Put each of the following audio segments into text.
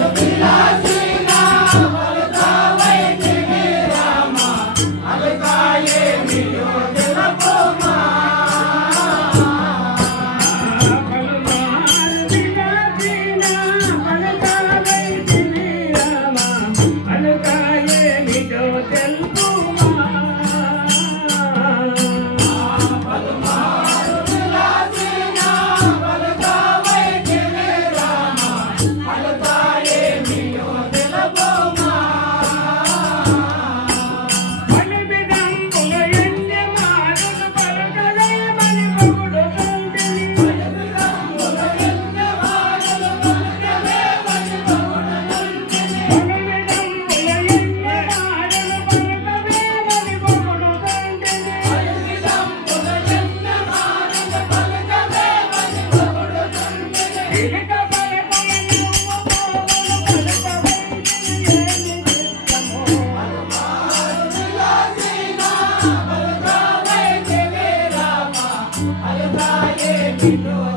Yes, we. you.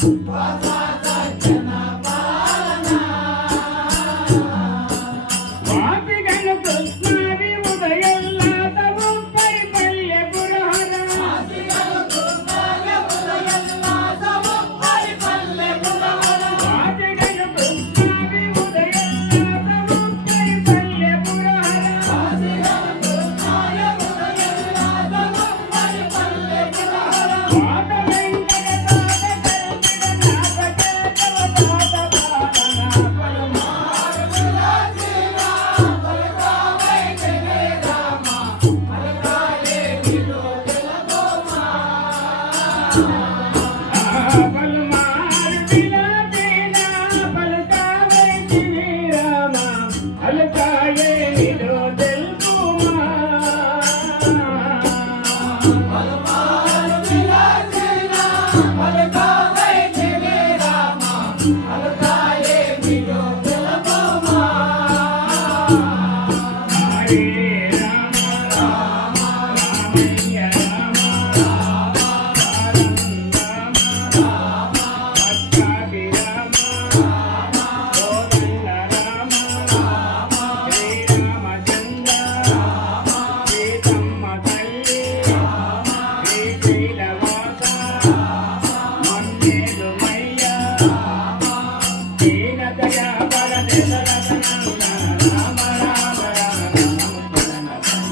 Bye. 就